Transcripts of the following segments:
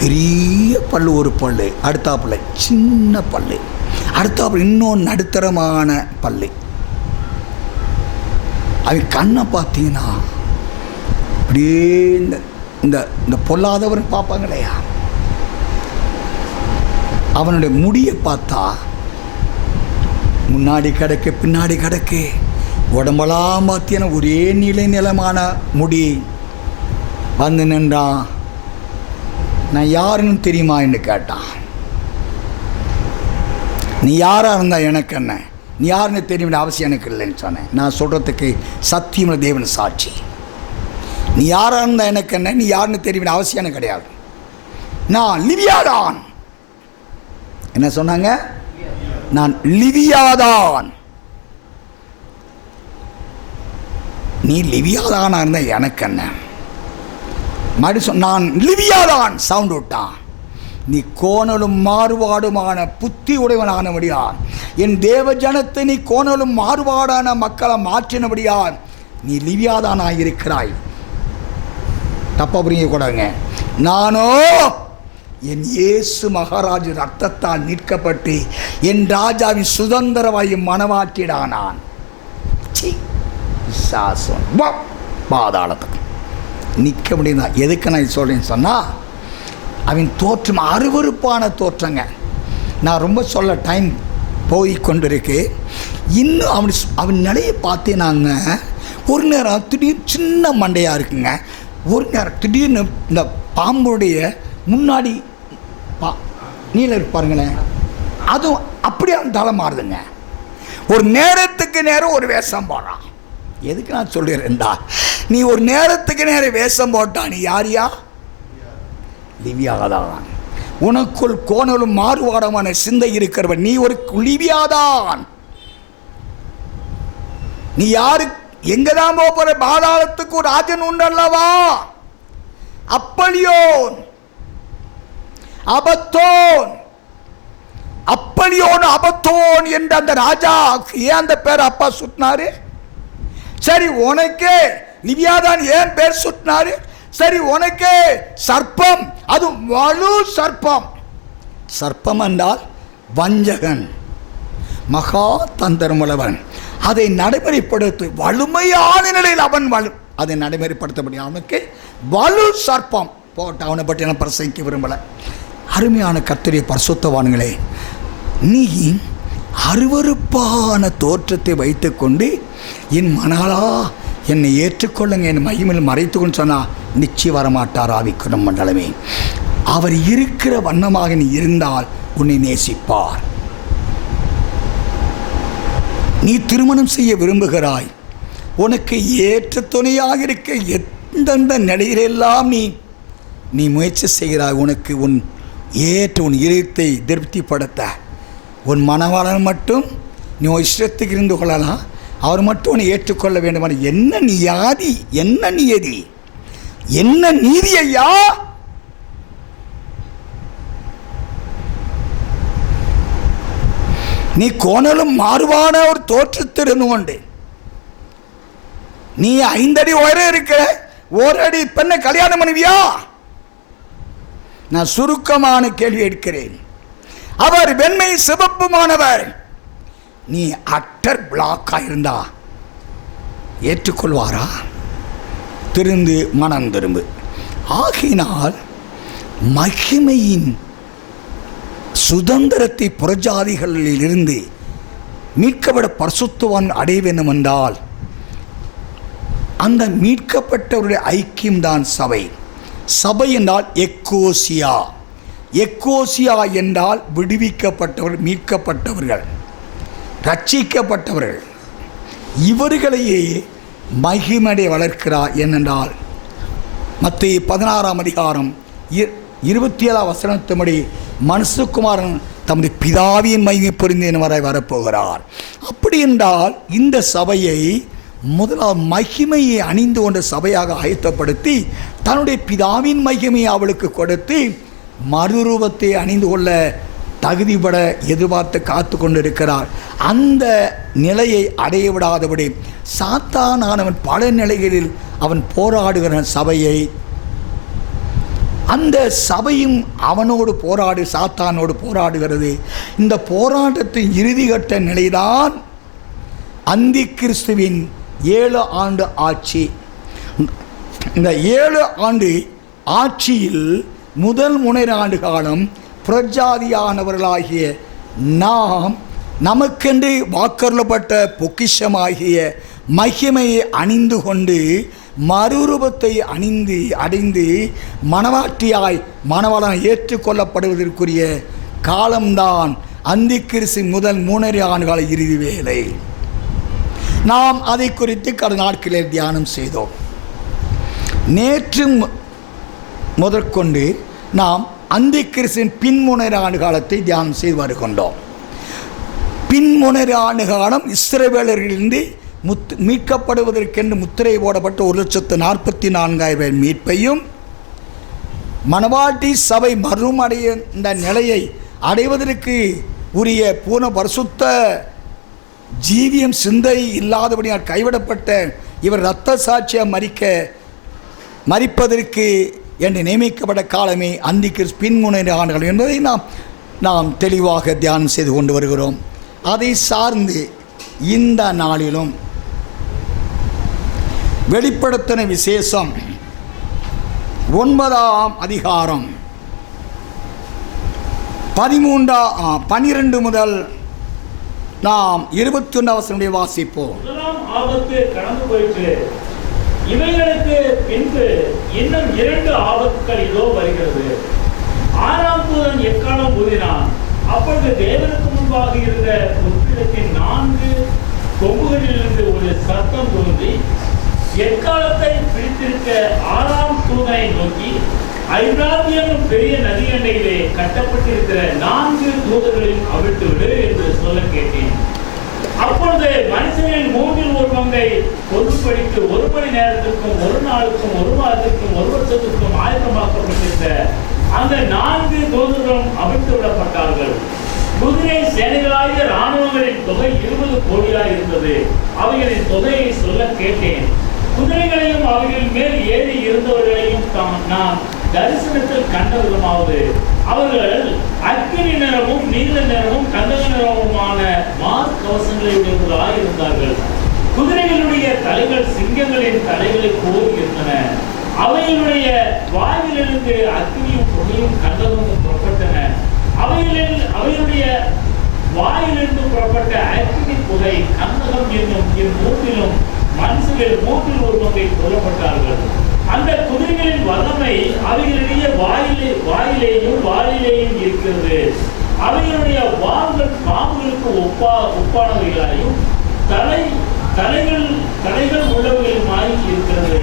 பெரிய பல்லு ஒரு பல்லு. அடுத்தாப்புல சின்ன பல்லு. அடுத்தாப்புல இன்னொன்று நடுத்தரமான பல்லு. அவன் கண்ணை பார்த்தீங்கன்னா அப்படியே இந்த இந்த இந்த பொல்லாதவர்னு பார்ப்பாங்க இல்லையா அவனுடைய முடியை பார்த்தா முன்னாடி கிடக்கு பின்னாடி கிடக்கு. உடம்பெல்லாம் பார்த்தீங்கன்னா ஒரே நிலை நிலமான முடி. வந்து நின்றான். நான் யாருன்னு தெரியுமா என்று கேட்டான். நீ யாராக இருந்தால் எனக்கு என்ன? நீ யாருன்னு தெரியும் அவசியம் எனக்கு இல்லைன்னு சொன்னேன். நான் சொல்கிறதுக்கு சத்தியமுள்ள தேவன் சாட்சி. நீ யாராக இருந்தா எனக்கு என்ன? நீ யாருன்னு தெரியும் அவசியம் எனக்கு கிடையாது. நான் லிவியாதான். என்ன சொன்னாங்க? நான் லிவியாதான். நீ லிவியாதானா இருந்தால் எனக்கு என்ன? மறுபடி சொன்ன நான் லிவியாதான் சவுண்ட் விட்டான். நீ கோணலும் மாறுபாடுமான புத்தி உடையவனானபடியா என் தேவ ஜனத்தை நீ கோணலும் மாறுபாடான மக்களை மாற்றினபடியா நீ லிவியாதானாக இருக்கிறாய் தப்பா புரிஞ்ச கூடாதுங்க நானோ என் இயேசு மகாராஜு ரத்தத்தால் நிற்கப்பட்டு என் ராஜாவின் சுதந்திரவாயு மனமாற்றிடானான் பாதாளத்துக்கு. நிற்க முடியுதா எதுக்கு நான் சொல்கிறேன்னு சொன்னால் அவன் தோற்றம் அருவருப்பான தோற்றங்க. நான் ரொம்ப சொல்ல டைம் போய் கொண்டிருக்கு. இன்னும் அவன் அவன் நிலையை பார்த்தேனாங்க ஒரு நேரம் திடீர் சின்ன மண்டையாக இருக்குங்க. ஒரு நேரம் திடீர்னு இந்த பாம்புடைய முன்னாடி பா நீல இருப்பாருங்களேன் அதுவும் அப்படியே அந்த தலை மாறுதுங்க. ஒரு நேரத்துக்கு நேரம் ஒரு வேஷம் போடுறான். எதுக்கு நான் சொல்லிடுறேன்டா நீ ஒரு நேரத்துக்கு நேரம் வேஷம் போட்டா நீ யாரியா? லிவியாதான். உனக்குள் கோணலும் மாறுபாடமான சிந்தை இருக்கிறவன் நீ ஒரு லிவியாதான். நீ யாரு? எங்கதான் போற? பாதாளத்துக்கு ஒரு ராஜன் உண்டல்லவா? Apollyon Abaddon. அப்பலியோன் அபத்தோன் என்ற அந்த ராஜா ஏன் அந்த பேர் அப்பா சுட்டினாரு? சரி உனக்கே. லிவியாதான் ஏன் பேர் சுட்டினாரு சரி உனக்கே. சர்ப்பம். அது வலு சர்ப்பம். சர்ப்பம் என்றால் வஞ்சகன். மகா தந்திரமுள்ளவன். அதை நடைமுறைப்படுத்தி வலிமையான நிலையில் அவன் வலு அதை நடைமுறைப்படுத்த முடியும். அவனுக்கு வலு சர்ப்பம். போட்டு அவனை பற்றி நான் பிரசங்கிக்க விரும்பலை. அருமையான கத்திரிய பரிசுத்தவான்களே நீ அருவருப்பான தோற்றத்தை வைத்துக்கொண்டு என் மணாலா என்னை ஏற்றுக்கொள்ளுங்க என் மையமில் மறைத்துக்கொண்டு சொன்னால் நிச்சயம் வரமாட்டார் ஆவிக்குணம் மண்டலமே. அவர் இருக்கிற வண்ணமாக நீ இருந்தால் உன்னை நேசிப்பார். நீ திருமணம் செய்ய விரும்புகிறாய். உனக்கு ஏற்ற துணையாக இருக்க எந்தெந்த நிலையிலெல்லாம் நீ நீ முயற்சி செய்கிறாய் உனக்கு உன் ஏற்ற உன் இதயத்தை திருப்திப்படுத்த. உன் மனவாளன் மட்டும் நீ இஷ்டத்துக்கு இருந்து கொள்ளலாம். அவர் மட்டும் உன்னை ஏற்றுக்கொள்ள வேண்டுமான என்ன நியாதி என்ன நியதி என்ன நீதி ஐயா நீ கோணலும் மாறுபான ஒரு தோற்றத்திருந்து கொண்டு நீ ஐந்தடி உயரம் இருக்கிற அடி பெண்ணை கல்யாணம் பண்ணுவியா? நான் சுருக்கமான கேள்வி எடுக்கிறேன். அவர் வெண்மை சிவப்புமானவர். நீ அட்டர் பிளாக்காக இருந்தா ஏற்றுக்கொள்வாரா? திருந்து மனம் திரும்பு. ஆகினால் மகிமையின் சுதந்திரத்தை புறஜாதிகளிலிருந்து மீட்கப்பட பரிசுத்துவான் அடைய வேண்டும் என்றால் அந்த மீட்கப்பட்டவருடைய ஐக்கியம்தான் சபை. சபை என்றால் எக்கோசியா. எக்கோசியா என்றால் விடுவிக்கப்பட்டவர்கள் மீட்கப்பட்டவர்கள். ரட்சிக்கப்பட்டவர்கள். இவர்களையே மகிமடை வளர்க்கிறார் ஏனென்றால் மத்திய பதினாறாம் அதிகாரம் இருபத்தி ஏழாம் வசனத்தின்படி மனுஷகுமாரன் தமது பிதாவின் மகிமை பொருந்தின வரை வரப்போகிறார். அப்படி என்றால் இந்த சபையை முதலாவது மகிமையை அணிந்து கொண்ட சபையாக ஆயத்தப்படுத்தி தன்னுடைய பிதாவின் மகிமையை அவளுக்கு கொடுத்து மறுரூபத்தை அணிந்து கொள்ள தகுதிபட எதிர்பார்த்து காத்து கொண்டிருக்கிறார். அந்த நிலையை அடைய விடாதபடி சாத்தானானவன் பல நிலைகளில் அவன் போராடுகிற சபையை அந்த சபையும் அவனோடு போராடு சாத்தானோடு போராடுகிறது. இந்த போராட்டத்தின் இறுதிகட்ட நிலைதான் அந்தி கிறிஸ்துவின் ஏழு ஆண்டு ஆட்சி. இந்த ஏழு ஆண்டு ஆட்சியில் முதல் முனை ஆண்டு காலம் புரஜாதியானவர்களாகிய நாம் நமக்கென்று வாக்கருளப்பட்ட பொக்கிஷமாகிய மகிமையை அணிந்து கொண்டு மறுரூபத்தை அணிந்து அடைந்து மணவாட்டியாய் மணவாளனை ஏற்றுக்கொள்ளப்படுவதற்குரிய காலம்தான் அந்திக்கிறிசு முதல் மூணரை ஆண்டுகால இறுதி வேலை. நாம் அதை குறித்து கடந்த நாட்களில் தியானம் செய்தோம். நேற்று முதற்கொண்டு நாம் அந்திக்கிறிஸ்தின் பின்முனைற ஆண்டு காலத்தை தியானம் செய்து வருகின்றோம். பின்முனைற ஆண்டு காலம் இஸ்ரவேலர்களிலிருந்து முத் மீட்கப்படுவதற்கென்று முத்திரை போடப்பட்ட ஒரு லட்சத்து நாற்பத்தி நான்காயிரம் பேர் மீட்பையும் மணவாட்டி சபை மறுமடைய இந்த நிலையை அடைவதற்கு உரிய பூர்ண பரிசுத்த ஜீவியம் சிந்தை இல்லாதபடியால் கைவிடப்பட்ட இவர் இரத்த சாட்சியாக மறிக்க மறிப்பதற்கு என்று நியமிக்கப்பட்ட காலமே அந்திக்கு பின்முனை ஆண்டுகள் என்பதை நாம் நாம் தெளிவாக தியானம் செய்து கொண்டு வருகிறோம். அதை சார்ந்து இந்த நாளிலும் வெளிப்படுத்தின விசேஷம் ஒன்பதாம் அதிகாரம் பதிமூன்றா பனிரெண்டு முதல் நாம் இருபத்தி ஒன்றாவது வாசிப்போம். கடந்து இவைகளுக்கு பின்பு இன்னும் இரண்டு ஆபத்துக்கள் இதோ வருகிறது. ஆறாம் தூதன் எக்காலம் ஊதினான்? அப்பொழுது தேவனுக்கு முன்பாக இருந்த புத்திரத்தின் நான்கு கொம்புகளிலிருந்து ஒரு சத்தம் தோன்றி எக்காலத்தை பிடித்திருக்க ஆறாம் தூதனை நோக்கி ஐராவியம் பெரிய நதி எண்ணெயிலே கட்டப்பட்டிருக்கிற நான்கு தூதர்களில் அவிழ்த்து விடு என்று சொல்ல கேட்டேன். அப்பொழுது மனுஷனின் மூன்றில் ஒரு பங்கை பொதுப்படிக்கு ஒரு மணி நேரத்திற்கும் ஒரு நாளுக்கும் ஒரு மாதத்திற்கும் ஒரு வருஷத்திற்கும் ஆயத்தமாக்கப்பட்டிருந்த அந்த நான்கு தூதர்களும் அவிழ்த்து விடப்பட்டார்கள். குதிரை சேனைகளாகிய இராணுவங்களின் தொகை இருபது கோடியாக இருந்தது. அவைகளின் தொகையை சொல்ல கேட்டேன். குதிரைகளையும் அவைகளின் மேல் ஏறி இருந்தவர்களையும் தான் நான் தரிசனத்தில் கண்ட விதமாவது அவர்கள் அக்கினி நிறமும் நீல நிறமும் கந்தக நிறமுமான மார் கவசங்களை உடையவர்களாக இருந்தார்கள். குதிரைகளுடைய தலைகள் சிங்கங்களின் தலைகளை போல் இருந்தன அவைகளுடைய வாயிலிருந்து அக்னியும் புகையும் கந்தகமும் புறப்பட்டன. அவைகளில் அவையுடைய வாயிலிருந்து புறப்பட்ட அக்னி புகை கந்தகம் என்னும் இம்மூட்டிலும் மனுஷர்கள் மூட்டில் ஒரு பங்கை கொல்லப்பட்டார்கள். அந்த குதிரைகளின் வல்லமை அவைகளுடைய வாயிலே வாயிலேயும் வாயிலேயும் இருக்கிறது. அவைகளுடைய வாள்கள் பாம்புகளுக்கு ஒப்பா ஒப்பானவைகளாயும் தலை தலைகள் தலைகள் உள்ளவைகளுமாய் இருக்கிறது.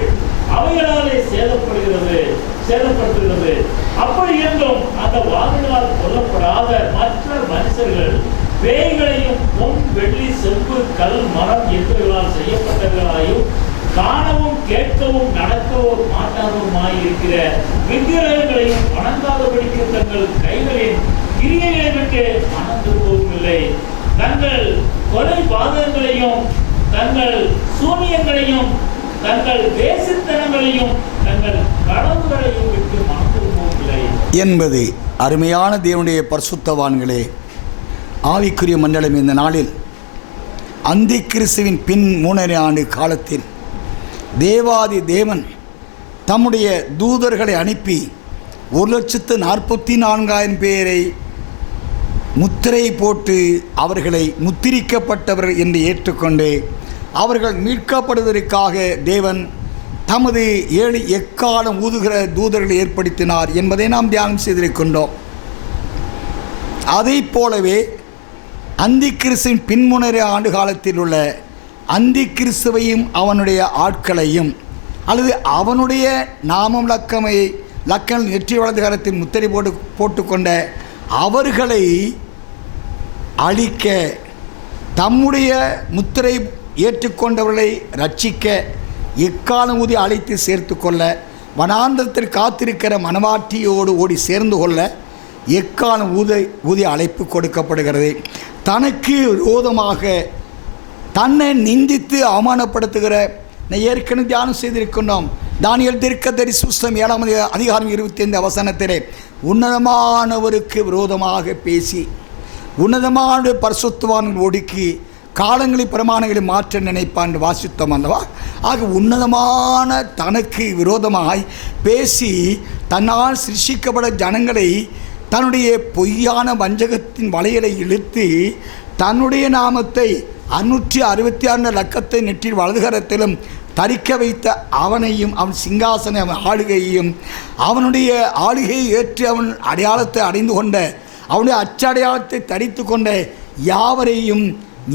அவைகளாலே சேதப்படுகிறது சேதப்படுத்துகிறது. அப்படி இருந்தும் அந்த வாகனால் கொல்லப்படாத மற்ற மனுஷர்கள் பேய்களையும் பொன் வெள்ளி செம்பு கல் மரம் என்பவர்களால் செய்யப்பட்டவர்களாயும் காணவும் கேட்கவும் நடக்கவும் மாட்டாதவுமாய் இருக்கிற விக்கிரகங்களையும் வணங்காதபடிக்கு தங்கள் கைகளின் கிரியைகளை விட்டு மனம் இல்லை தங்கள் கொலை பாதகங்களையும் தங்கள் சூனியங்களையும் தங்கள் தேசித்தனங்களையும் தங்கள் கடவுள்களையும் விட்டு மனம் இல்லை என்பது அருமையான தேவனுடைய பரிசுத்தவான்களே ஆவிக்குரிய மண்டலம். இந்த நாளில் அந்தி கிறிஸ்துவின் பின் மூணரை ஆண்டு காலத்தின் தேவாதி தேவன் தம்முடைய தூதர்களை அனுப்பி ஒரு லட்சத்து நாற்பத்தி நான்காயிரம் பேரை முத்திரை போட்டு அவர்களை முத்திரிக்கப்பட்டவர்கள் என்று ஏற்றுக்கொண்டு அவர்கள் மீட்கப்படுவதற்காக தேவன் தமது ஏழு எக்காலம் ஊதுகிற தூதர்களை ஏற்படுத்தினார் என்பதை நாம் தியானம் செய்திருக்கின்றோம். அதை போலவே அந்தி கிறிஸ்துவின் ஆண்டு காலத்தில் உள்ள அந்தி கிறிஸ்துவையும் அவனுடைய ஆட்களையும் அல்லது அவனுடைய நாமம் லக்கமை லக்கன் நெற்றி வலதுகாரத்தின் முத்திரை போட்டு போட்டுக்கொண்ட அவர்களை அழிக்க தம்முடைய முத்திரை ஏற்றுக்கொண்டவர்களை ரட்சிக்க எக்காலம் ஊதி அழைத்து சேர்த்து கொள்ள வனாந்தரத்தில் காத்திருக்கிற மனவாட்டியோடு ஓடி சேர்ந்து கொள்ள எக்காலம் ஊத ஊதி அழைப்பு கொடுக்கப்படுகிறது. தனக்கு விரோதமாக தன்னை நிந்தித்து அவமானப்படுத்துகிற நான் ஏற்கனவே தியானம் செய்திருக்கின்றோம். தானியல் தீர்க்கதரி சுஸ்தம் ஏழாம் அதிகாரம் இருபத்தி ஐந்து அவசனத்திலே உன்னதமானவருக்கு விரோதமாக பேசி உன்னதமான பரிசுத்தவான் ஒடுக்கி காலங்களை பிரமாணங்களை மாற்ற நினைப்பான் என்று வாசித்தோம் அல்லவா? ஆக உன்னதமான தனக்கு விரோதமாய் பேசி தன்னால் சிருஷிக்கப்பட ஜனங்களை தன்னுடைய பொய்யான வஞ்சகத்தின் வலையலை இழுத்து தன்னுடைய நாமத்தை அறுநூற்றி அறுபத்தி ஆறு லக்கத்தை நெற்றில் வலதுகரத்திலும் தரிக்க வைத்த அவனையும் அவன் சிங்காசன அவன் ஆளுகையையும் அவனுடைய ஆளுகையை ஏற்று அவன் அடையாளத்தை அடைந்து கொண்ட அவனுடைய அச்சடையாளத்தை தரித்து கொண்ட யாவரையும்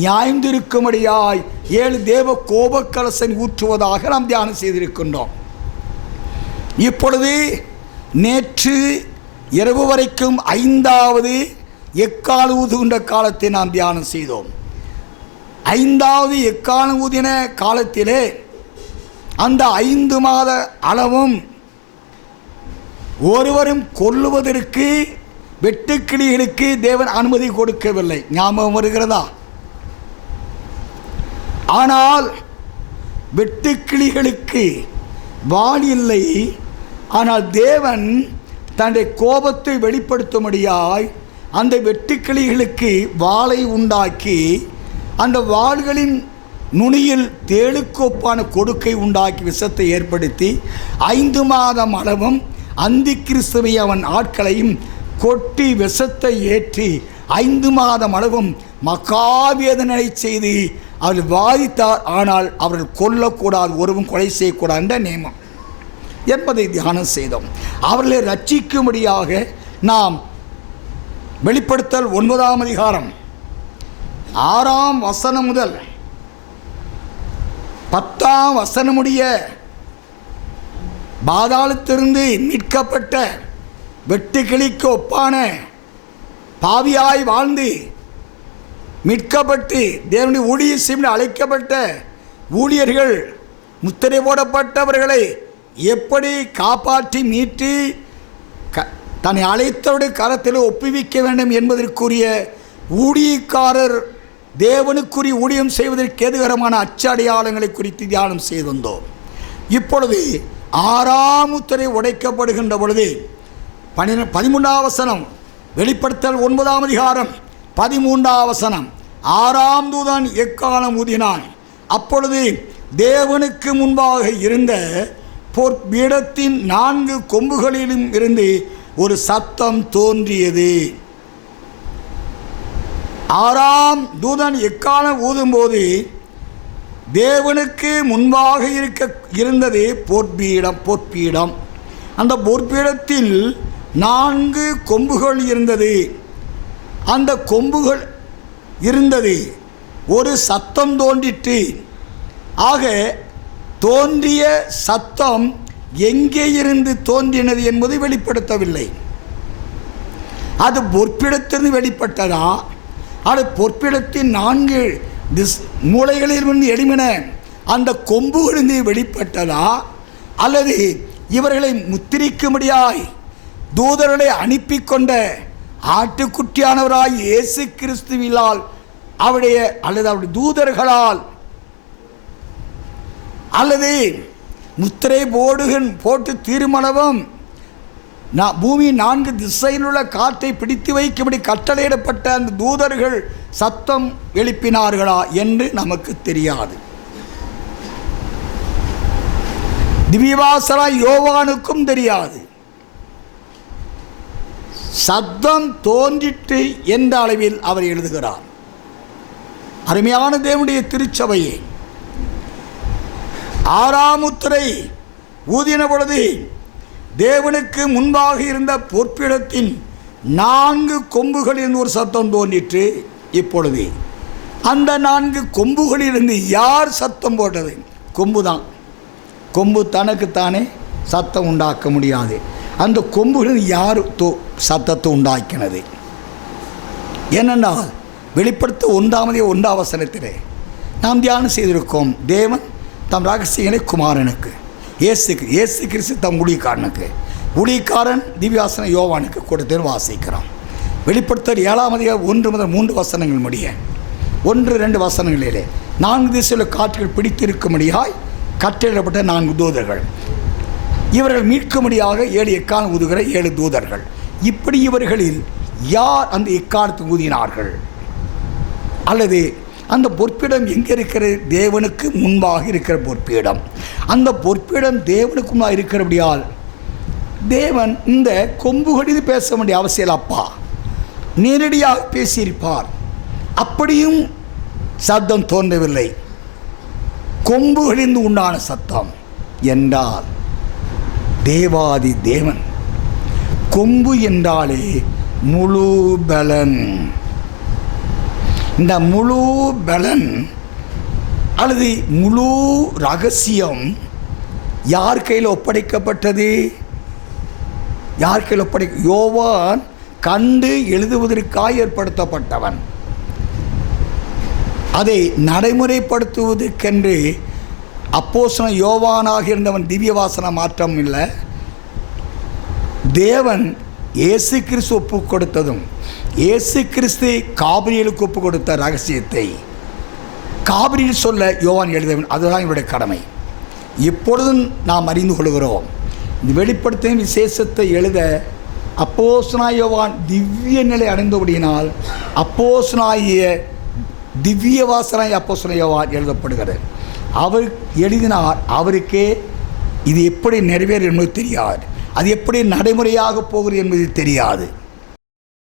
நியாயந்திருக்கும்படியாய் ஏழு தேவ கோபக்கலசன் ஊற்றுவதாக நாம் தியானம் செய்திருக்கின்றோம். இப்பொழுது நேற்று இரவு வரைக்கும் ஐந்தாவது எக்கால் ஊதுகின்ற காலத்தை நாம் தியானம் செய்தோம். ஐந்தாவது எக்காலம் ஊதின காலத்திலே அந்த ஐந்து மாத அளவும் ஒருவரும் கொல்லுவதற்கு வெட்டுக்கிளிகளுக்கு தேவன் அனுமதி கொடுக்கவில்லை. ஞாபகம் வருகிறதா? ஆனால் வெட்டுக்கிளிகளுக்கு வாள் இல்லை. ஆனால் தேவன் தன்னுடைய கோபத்தை வெளிப்படுத்தும்படியாய் அந்த வெட்டுக்கிளிகளுக்கு வாளை உண்டாக்கி அந்த வாள்களின் நுனியில் தேளுக்கோப்பான கொடுக்கை உண்டாக்கி விஷத்தை ஏற்படுத்தி ஐந்து மாதம் அளவும் அந்தி கிறிஸ்துவை அவன் ஆட்களையும் கொட்டி விஷத்தை ஏற்றி ஐந்து மாதம் அளவும் மகாவேதனை செய்து அவர்கள் வாதித்தார். ஆனால் அவர்கள் கொல்லக்கூடாது ஒருவன் கொலை செய்யக்கூடாது என்ற நியமம். என்பதை தியானம் செய்தோம். அவர்களை ரட்சிக்கும்படியாக நாம் வெளிப்படுத்தல் ஒன்பதாம் அதிகாரம். ஆறாம் வசனம் முதல் பத்தாம் வசனமுடைய பாதாளத்திலிருந்து மீட்கப்பட்ட வெட்டுக்கிளிக்கு ஒப்பான பாவியாய் வாழ்ந்து மீட்கப்பட்டு தேவனுடைய ஊழிய செய்ய அழைக்கப்பட்ட ஊழியர்கள் முத்திரை போடப்பட்டவர்களை எப்படி காப்பாற்றி மீட்டு தன்னை அழைத்தவருடைய கரத்தில் ஒப்புவிக்க வேண்டும் என்பதற்குரிய ஊழியக்காரர் தேவனுக்குரிய ஊழியம் செய்வதற்கு எதுகரமான அச்சடையாளங்களை குறித்து தியானம் செய்திருந்தோம் இப்பொழுது ஆறாம் முத்திரை உடைக்கப்படுகின்ற பொழுது பனிர பதிமூன்றாவசனம் வெளிப்படுத்தல் ஒன்பதாம் அதிகாரம் பதிமூன்றாவசனம் ஆறாம் தூதன் எக்காலம் ஊதினான்? அப்பொழுது தேவனுக்கு முன்பாக இருந்த பொற்பீடத்தின் நான்கு கொம்புகளிலும் இருந்து ஒரு சத்தம் தோன்றியது. ஆறாம் தூதன் எக்காலம் ஊதும்போது தேவனுக்கு முன்பாக இருக்க இருந்தது பொற்பீடம் பொற்பீடம் அந்த பொற்பீடத்தில் நான்கு கொம்புகள் இருந்தது. அந்த கொம்புகள் இருந்தது. ஒரு சத்தம் தோன்றிற்று. ஆக தோன்றிய சத்தம் எங்கே இருந்து தோன்றினது என்பதை வெளிப்படுத்தவில்லை. அது பொற்பிடத்திலிருந்து வெளிப்பட்டதா? அது பொற்பிடத்தின் நான்கு திஸ் மூளைகளிலிருந்து எளிமின அந்த கொம்புகளிலிருந்து வெளிப்பட்டதா? அல்லது இவர்களை முத்திரிக்கும்படியாய் தூதர்களை அனுப்பி கொண்ட ஆட்டுக்குட்டியானவராய் இயேசு கிறிஸ்துவிலால் அவருடைய அல்லது அவருடைய தூதர்களால் அல்லது முத்திரை போடுகன் போட்டு தீர்மளவும் நான் பூமி நான்கு திசையிலுள்ள காற்றை பிடித்து வைக்கும்படி கட்டளையிடப்பட்ட அந்த தூதர்கள் சத்தம் எழுப்பினார்களா என்று நமக்கு தெரியாது. திவிவாசரா யோவானுக்கும் தெரியாது. சத்தம் தோன்றிட்டு என்ற அளவில் அவர் எழுதுகிறார். அருமையான தேவனுடைய திருச்சபையே ஆறாமுத்திரை ஊதின பொழுது தேவனுக்கு முன்பாக இருந்த பொற்பிடத்தின் நான்கு கொம்புகளில் ஒரு சத்தம் தோன்றிற்று இப்பொழுது. அந்த நான்கு கொம்புகளிலிருந்து யார் சத்தம் போட்டது? கொம்பு தான் கொம்பு தனக்குத்தானே சத்தம் உண்டாக்க முடியாது. அந்த கொம்புகளில் யார் தோ சத்தத்தை உண்டாக்கினது? ஏனென்றால் வெளிப்படுத்த ஒன்றாமதே ஒன்றாவசனத்திலே நாம் தியானம் செய்திருக்கோம். தேவன் தம் ரகசியனை குமாரனுக்கு இயேசுக்கு இயேசு கிறிஸ்து தம் ஊழியக்காரனுக்கு ஊழியக்காரன் திவ்யாசன யோவானுக்கு கொடுத்து வாசிக்கிறான் வெளிப்படுத்தல் ஏழாம் அதிகாரம் ஒன்று முதல் மூன்று வசனங்கள் முடிய. ஒன்று ரெண்டு வசனங்களிலே நான்கு திசையில் காற்றுகள் பிடித்திருக்கும்படியாய் கட்டளிடப்பட்ட நான்கு தூதர்கள். இவர்கள் மீட்கும்படியாக ஏழு எக்காலம் ஊதுகிற ஏழு தூதர்கள். இப்படி இவர்களில் யார் அந்த எக்காலத்தை ஊதினார்கள்? அல்லது அந்த பொற்பீடம் எங்கே இருக்கிறது தேவனுக்கு முன்பாக இருக்கிற பொற்பீடம். அந்த பொற்பீடம் தேவனுக்கு முன்பாக இருக்கிறபடியால் தேவன் இந்த கொம்புகளில் பேச வேண்டிய அவசியம் இல்லை அப்பா. நேரடியாக பேசியிருப்பார். அப்படியும் சத்தம் தோன்றவில்லை. கொம்புகளிலிருந்து உண்டான சத்தம் என்றால் தேவாதி தேவன். கொம்பு என்றாலே முழு பலன். இந்த முழு பலன் அல்லது முழு ரகசியம் யார் கையில் ஒப்படைக்கப்பட்டது? யார் கையில் ஒப்படை? யோவான் கண்டு எழுதுவதற்காக ஏற்படுத்தப்பட்டவன். அதை நடைமுறைப்படுத்துவதற்கென்று அப்போசன யோவானாக இருந்தவன் திவ்யவாசன மாற்றம் இல்லை. தேவன் இயேசு கிறிஸ்து ஒப்பு கொடுத்ததும் இயேசு கிறிஸ்து காபிரியலுக்கு ஒப்பு கொடுத்த ரகசியத்தை காபிரியில் சொல்ல யோவான் எழுதவன் அதுதான் இவருடைய கடமை. இப்பொழுதும் நாம் அறிந்து கொள்கிறோம் இந்த வெளிப்படுத்தும் விசேஷத்தை எழுத அப்போஸ்னா யோவான் திவ்ய நிலை அடைந்தபடியினால் அப்போஸ்னாகிய திவ்ய வாசனாய் அப்போஸ்தலன் யோவான் எழுதப்படுகிறது. அவர் எழுதினார் அவருக்கே இது எப்படி நிறைவேறும் என்பது தெரியாது. அது எப்படி நடைமுறையாக போகிறது என்பது தெரியாது.